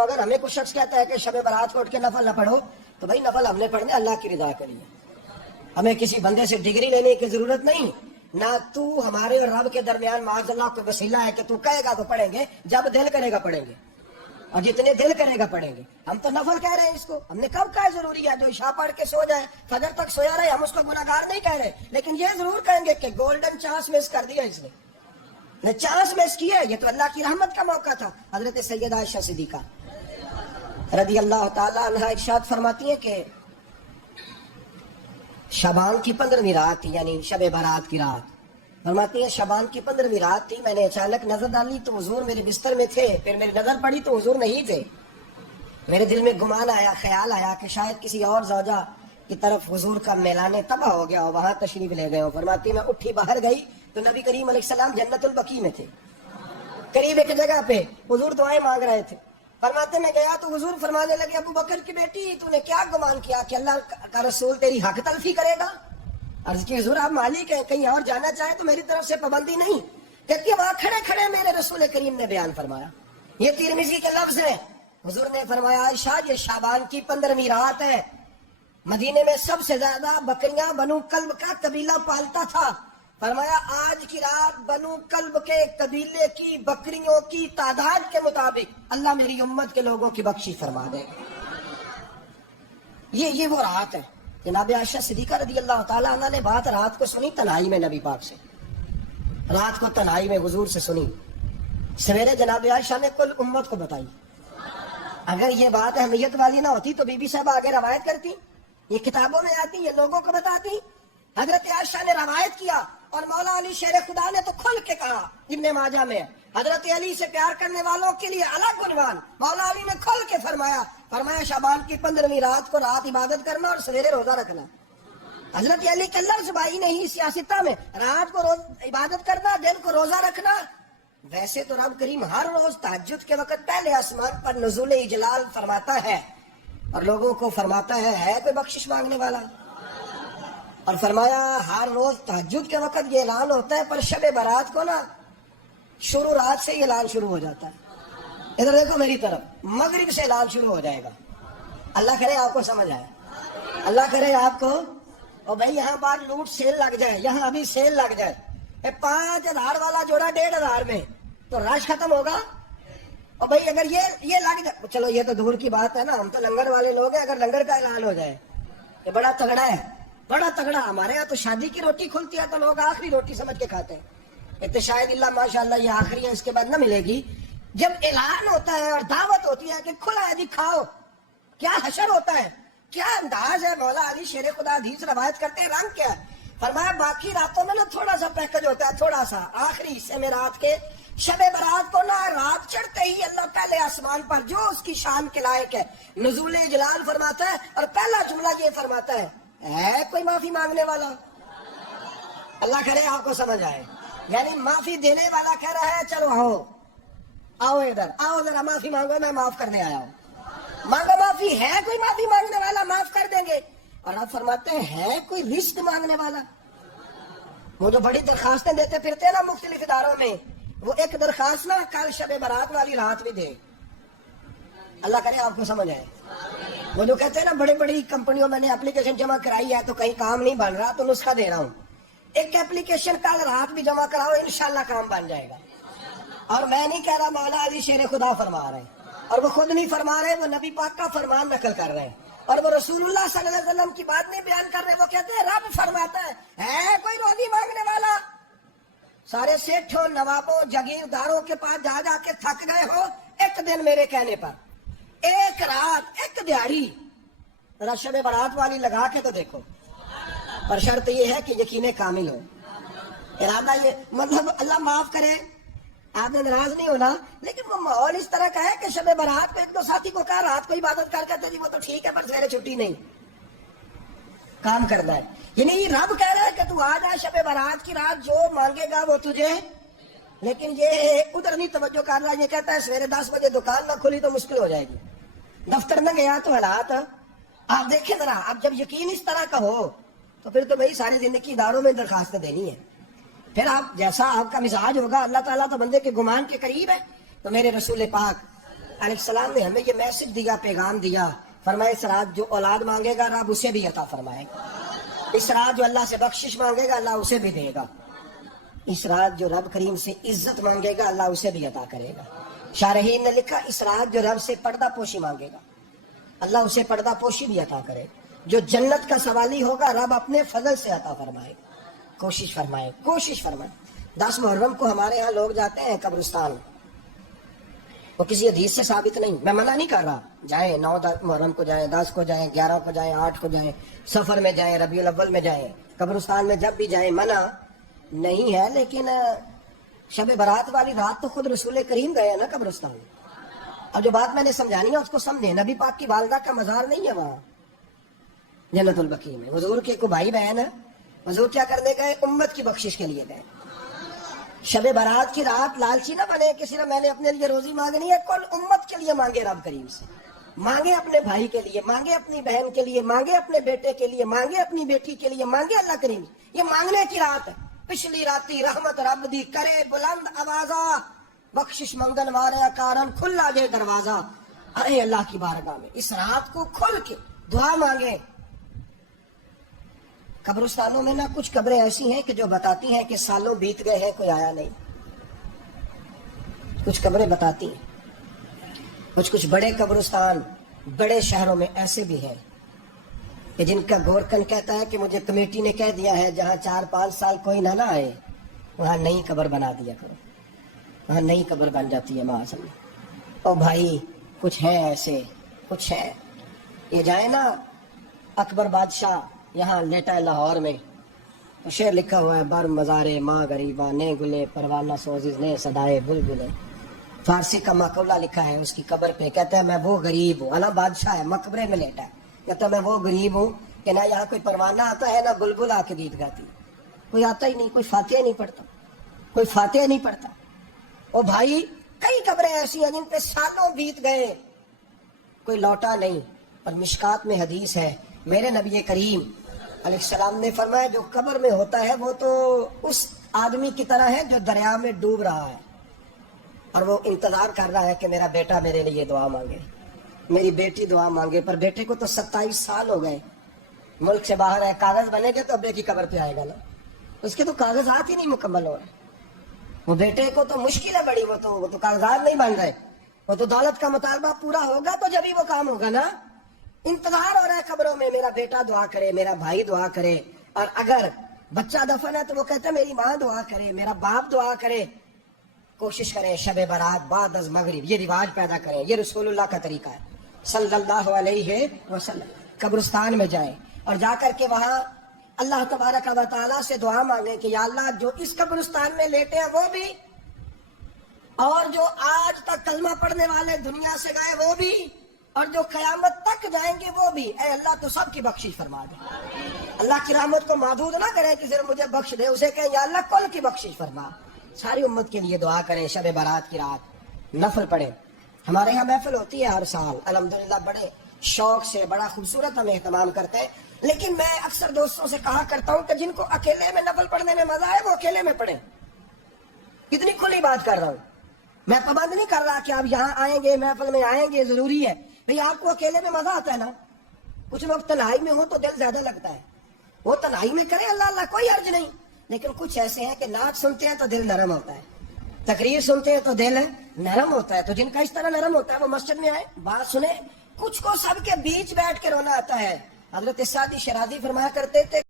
اگر ہمیں کچھ شخص کہتا ہے کہ شب برات کو اٹھ کے نفل نہ پڑھو تو بھائی نفل ہم نے پڑھنے اللہ کی رضا کے لیے. ہمیں کسی بندے سے ڈگری لینے کی ضرورت نہیں. نہ تو ہمارے اور رب کے درمیان معاذ اللہ کوئی وسیلہ ہے کہ تو کہے گا تو پڑھیں گے, جب دل کرے گا پڑھیں گے, اور جتنے دل کرے گا پڑھیں گے. ہم تو نفل کہہ رہے ہیں اس کو. ہم نے کب کہا ضروری ہے جو عشاء پڑھ کے سو جائے فجر تک سویا رہے, ہم اس کو گناہگار نہیں کہہ رہے, لیکن یہ ضرور کہیں گے کہ گولڈن چانس مس کر دیا اس نے چانس مس کیا. یہ تو اللہ کی رحمت کا موقع تھا. حضرت سیدہ عائشہ صدیقہ رضی اللہ تعالیٰ عنہ ارشاد فرماتی ہیں کہ شعبان کی 15ویں رات تھی, یعنی شب برات کی رات. فرماتی ہیں شعبان کی 15ویں رات تھی, میں نے اچانک نظر ڈالی تو حضور میرے بستر میں تھے. پھر میری نظر پڑی تو حضور نہیں تھے. میرے دل میں گمان آیا, خیال آیا کہ شاید کسی اور زوجہ کی طرف حضور کا میلان تباہ ہو گیا ہو, وہاں تشریف لے گئے ہو. فرماتی میں اٹھی باہر گئی تو نبی کریم علیہ السلام جنت البقیع میں تھے, قریب ایک جگہ پہ. حضور دعائیں مانگ رہے تھے. فرماتے میں گیا تو حضور فرمانے لگے ابو بکر کی بیٹی تو نے کیا گمان کیا کہ اللہ کا رسول تیری حق تلفی کرے گا؟ عرض کی حضور آپ مالک ہیں, کہیں اور جانا چاہے تو میری طرف سے پابندی نہیں. کہتی وہاں کھڑے کھڑے میرے رسول کریم نے بیان فرمایا. یہ ترمذی کے لفظ ہے. حضور نے فرمایا عائشہ یہ شعبان کی 15ویں رات ہے. مدینے میں سب سے زیادہ بکریاں بنو کلب کا قبیلہ پالتا تھا. فرمایا آج کی رات بنو کلب کے قبیلے کی بکریوں کی تعداد کے مطابق اللہ میری امت کے لوگوں کی بخشش فرما دے. یہ وہ رات ہے. جناب عائشہ صدیقہ رضی اللہ تعالیٰ عنہ نے بات رات کو سنی تنہائی میں نبی پاک سے. رات کو تنہائی میں حضور سے سنی. سویرے جناب عائشہ نے کل امت کو بتائی. اگر یہ بات اہمیت والی نہ ہوتی تو بی بی صاحب آگے روایت کرتی, یہ کتابوں میں آتی, یہ لوگوں کو بتاتی. حضرت عائشہ نے روایت کیا اور مولا علی شیر خدا نے تو کھل کے کہا. ابن ماجہ میں حضرت علی سے پیار کرنے والوں کے لیے الگ عنوان. مولا علی نے کھل کے فرمایا شعبان کی 15ویں رات کو رات عبادت کرنا اور سویرے روزہ رکھنا. حضرت علی کے لفظ بھائی نہیں سیاستہ میں, رات کو عبادت کرنا, دن کو روزہ رکھنا. ویسے تو رب کریم ہر روز تہجد کے وقت پہلے آسمان پر نزول اجلال فرماتا ہے اور لوگوں کو فرماتا ہے کوئی بخشش مانگنے والا. اور فرمایا ہر روز تہجد کے وقت یہ اعلان ہوتا ہے, پر شب برات کو نا شروع رات سے یہ اعلان شروع ہو جاتا ہے. ادھر دیکھو میری طرف, مغرب سے اعلان شروع ہو جائے گا. اللہ کرے آپ کو سمجھ آئے, اللہ کرے آپ کو. اور بھائی یہاں بات لوٹ سیل لگ جائے, یہاں ابھی سیل لگ جائے, 5000 والا جوڑا 1500 میں, تو رش ختم ہوگا. اور بھائی اگر یہ لگ جائے, چلو یہ تو دور کی بات ہے نا, ہم تو لنگر والے لوگ ہیں. اگر لنگر کا اعلان ہو جائے یہ بڑا تگڑا ہے, بڑا تگڑا. ہمارے یہاں تو شادی کی روٹی کھلتی ہے تو لوگ آخری روٹی سمجھ کے کھاتے ہیں. اتنے شاید اللہ ماشاءاللہ یہ آخری ہے, اس کے بعد نہ ملے گی. جب اعلان ہوتا ہے اور دعوت ہوتی ہے کہ کھلا ہے جی کھاؤ, کیا حشر ہوتا ہے, کیا انداز ہے. مولا علی شیر خدا حدیث روایت کرتے ہیں, رنگ کیا ہے. فرمایا باقی راتوں میں نا تھوڑا سا پیکج ہوتا ہے, تھوڑا سا آخری حصے میں رات کے. شب برات کو نا رات چڑھتے ہی اللہ پہلے آسمان پر جو اس کی شان کے لائق ہے نزول جلال فرماتا ہے, اور پہلا جملہ یہ فرماتا ہے کوئی معافی مانگنے والا. اللہ کرے آپ کو سمجھ آئے, یعنی معافی دینے والا کہہ رہا ہے چلو آؤ ادھر آؤ, ذرا معافی مانگو, میں معاف کرنے آیا ہوں. مانگو معافی, ہے کوئی معافی مانگنے والا, معاف کر دیں گے. اور آپ فرماتے ہیں ہے کوئی رزق مانگنے والا. وہ جو بڑی درخواستیں دیتے پھرتے ہیں نا مختلف اداروں میں, وہ ایک درخواست نا کل شب برات والی رات بھی دے. اللہ کرے آپ کو سمجھ آئے. وہ جو کہتے ہیں نا بڑی بڑی کمپنیوں میں نے اپلیکیشن جمع کرائی ہے تو کہیں کام نہیں بن رہا تو نسخہ دے رہا ہوں, ایک اپلیکیشن کل رات بھی جمع کراؤ, انشاءاللہ کام بن جائے گا. اور میں نہیں کہہ رہا, مولا علی شیر خدا فرما رہے ہیں, اور وہ خود نہیں فرما رہے, وہ نبی پاک کا فرمان نقل کر رہے ہیں, اور وہ رسول اللہ صلی اللہ علیہ وسلم کی بات نہیں بیان کر رہے. وہ کہتے ہیں رب فرماتا ہے کوئی روزی مانگنے والا. سارے سیٹھوں نوابوں جاگیرداروں کے پاس جا جا کے تھک گئے ہو, ایک دن میرے کہنے پر, ایک رات, ایک دیہڑی شب برات والی لگا کے تو دیکھو. پر شرط یہ ہے کہ یقین کامل ہو. ارادہ یہ مطلب اللہ معاف کرے, آپ نے ناراض نہیں ہونا, لیکن وہ ماحول اس طرح کا ہے کہ شب برات کو ایک دو ساتھی کو کہا رات کو عبادت کر کے جی وہ تو ٹھیک ہے پر سویرے چھٹی نہیں, کام کرنا ہے. یعنی رب کہہ رہا ہے کہ تو آ جا شب برات کی رات, جو مانگے گا وہ تجھے. لیکن یہ ادھر نہیں توجہ کر رہا, یہ کہتا ہے سویرے 10 بجے دکان نہ کھلی تو مشکل ہو جائے گی, دفتر نہ گیا تو حالات. آپ دیکھیں ذرا, اب جب یقین اس طرح کا ہو تو پھر تو بھائی ساری زندگی اداروں میں درخواستیں دینی ہے. پھر آپ جیسا آپ کا مزاج ہوگا، اللہ تعالیٰ تو بندے کے گمان کے قریب ہے. تو میرے رسول پاک علیہ السلام نے ہمیں یہ میسج دیا، پیغام دیا، فرمائے اس رات جو اولاد مانگے گا رب اسے بھی عطا فرمائے گا. اس رات جو اللہ سے بخشش مانگے گا اللہ اسے بھی دے گا. اس رات جو رب کریم سے عزت مانگے گا اللہ اسے بھی عطا کرے گا. شارحین نے لکھا اس رات جو رب سے پردہ پوشی مانگے گا اللہ اسے پردہ پوشی بھی عطا کرے. جو جنت کا سوالی ہوگا رب اپنے فضل سے عطا فرمائے گا. کوشش فرمائے، کوشش فرمائے. 10 محرم کو ہمارے ہاں لوگ جاتے ہیں قبرستان، وہ کسی حدیث سے ثابت نہیں، میں منع نہیں کر رہا، جائیں 9 محرم کو جائیں، 10 کو جائیں، 11 کو جائیں، 8 کو جائیں، سفر میں جائیں، ربیع الاول میں جائیں، قبرستان میں جب بھی جائیں، منع نہیں ہے. لیکن شب برات والی رات تو خود رسول کریم گئے ہیں نا قبرستان. اب جو بات میں نے سمجھانی ہے اس کو سمجھیں. نبی پاک کی والدہ کا مزار نہیں ہے وہاں جنت البقیع میں. حضور کے کو بھائی بہن ہے، حضور کیا کرنے گئے؟ امت کی بخشش کے لیے گئے. شب برات کی رات لالچی نہ بنے کہ صرف میں نے اپنے لیے روزی مانگنی ہے، کل امت کے لیے مانگے رب کریم سے. مانگے اپنے بھائی کے لیے، مانگے اپنی بہن کے لیے، مانگے اپنے بیٹے کے لیے، مانگے اپنی بیٹی کے لیے، مانگے اللہ کریم. یہ مانگنے کی رات ہے. پچھلی راتی رحمت رب دی کرے بلند آوازہ، بخشش منگن وارے کارن کھلا جے دروازہ. ارے اللہ کی بارگاہ میں اس رات کو کھل کے دعا مانگے. قبرستانوں میں نہ کچھ قبریں ایسی ہیں کہ جو بتاتی ہیں کہ سالوں بیت گئے ہیں کوئی آیا نہیں. کچھ قبریں بتاتی ہیں. کچھ بڑے قبرستان بڑے شہروں میں ایسے بھی ہیں کہ جن کا گورکن کہتا ہے کہ مجھے کمیٹی نے کہہ دیا ہے جہاں 4-5 سال کوئی نہ آئے وہاں نئی قبر بنا دیا کرو. وہاں نئی قبر بن جاتی ہے معاذ اللہ. او بھائی کچھ ہیں ایسے، کچھ ہیں. یہ جائے نا اکبر بادشاہ یہاں لیٹا ہے لاہور میں، شعر لکھا ہوا ہے بر مزارے ماں غریبا نے گلے پروانہ سوزز نے صدائے بلبلے. فارسی کا مقولہ لکھا ہے اس کی قبر پہ، کہتا ہے میں وہ غریب ہوں. اللہ بادشاہ ہے مقبرے میں لیٹا ہے، کہتا ہے میں وہ غریب ہوں کہ نہ یہاں کوئی پروانہ آتا ہے نہ بلبل آ کے گیت گاتی. کوئی آتا ہی نہیں، کوئی فاتحہ نہیں پڑھتا، کوئی فاتحہ نہیں پڑھتا. او بھائی کئی قبریں ایسی ہیں جن پہ سالوں بیت گئے کوئی لوٹا نہیں. اور مشکات میں حدیث ہے میرے نبی کریم علیہ السلام نے فرمایا جو قبر میں ہوتا ہے وہ تو اس آدمی کی طرح ہے جو دریا میں ڈوب رہا ہے اور وہ انتظار کر رہا ہے کہ میرا بیٹا میرے لیے دعا مانگے، میری بیٹی دعا مانگے. پر بیٹے کو تو 27 سال ہو گئے، ملک سے باہر ہے. کاغذ بنے گے تو ابے کی قبر پہ آئے گا نا، اس کے تو کاغذات ہی نہیں مکمل ہو رہے. وہ بیٹے کو تو مشکل ہے بڑی، وہ تو کاغذات نہیں بن رہے. وہ تو دولت کا مطالبہ پورا ہوگا تو جب ہی وہ کام ہوگا نا. انتظار ہو رہا ہے قبروں میں میرا بیٹا دعا کرے، میرا بھائی دعا کرے. اور اگر بچہ دفن ہے تو وہ کہتا ہے میری ماں دعا کرے، میرا باپ دعا کرے. کوشش کریں شب برات بعد از مغرب یہ رواج پیدا کریں. یہ رسول اللہ کا طریقہ ہے صلی اللہ علیہ وسلم. قبرستان میں جائیں اور جا کر کے وہاں اللہ تبارک و تعالیٰ سے دعا مانگیں کہ یا اللہ جو اس قبرستان میں لیٹے ہیں وہ بھی، اور جو آج تک کلمہ پڑھنے والے دنیا سے گئے وہ بھی، اور جو قیامت تک جائیں گے وہ بھی. اے اللہ تو سب کی بخشش فرما دے. اللہ کی رحمت کو محدود نہ کرے کہ صرف مجھے بخش دے، اسے کہیں یا اللہ کل کی بخشش فرما. ساری امت کے لیے دعا کریں. شب برات کی رات نفل پڑھیں. ہمارے یہاں محفل ہوتی ہے ہر سال الحمدللہ، بڑے شوق سے بڑا خوبصورت ہم اہتمام کرتے ہیں. لیکن میں اکثر دوستوں سے کہا کرتا ہوں کہ جن کو اکیلے میں نفل پڑھنے میں مزہ ہے وہ اکیلے میں پڑھیں. کتنی کھلی بات کر رہا ہوں. میں پابند نہیں کر رہا کہ آپ یہاں آئیں گے محفل میں آئیں گے ضروری ہے. بھئی آپ کو اکیلے میں مزہ آتا ہے نا. کچھ لوگ تنہائی میں ہو تو دل زیادہ لگتا ہے، وہ تنہائی میں کرے اللہ اللہ کوئی حرج نہیں. لیکن کچھ ایسے ہیں کہ نعت سنتے ہیں تو دل نرم ہوتا ہے، تقریر سنتے ہیں تو دل نرم ہوتا ہے. تو جن کا اس طرح نرم ہوتا ہے وہ مسجد میں آئے بات سنیں. کچھ کو سب کے بیچ بیٹھ کے رونا آتا ہے. حضرت سعدی شرازی فرمایا کرتے تھے